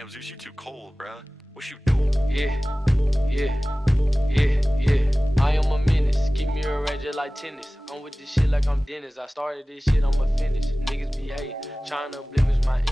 Damn, Zeus, you too cold, bruh. What you doing? Yeah. I am a menace. Keep me arranged like tennis. I'm with this shit like I'm Dennis. I started this shit, I'ma finish. Niggas behave, trying to blemish my image.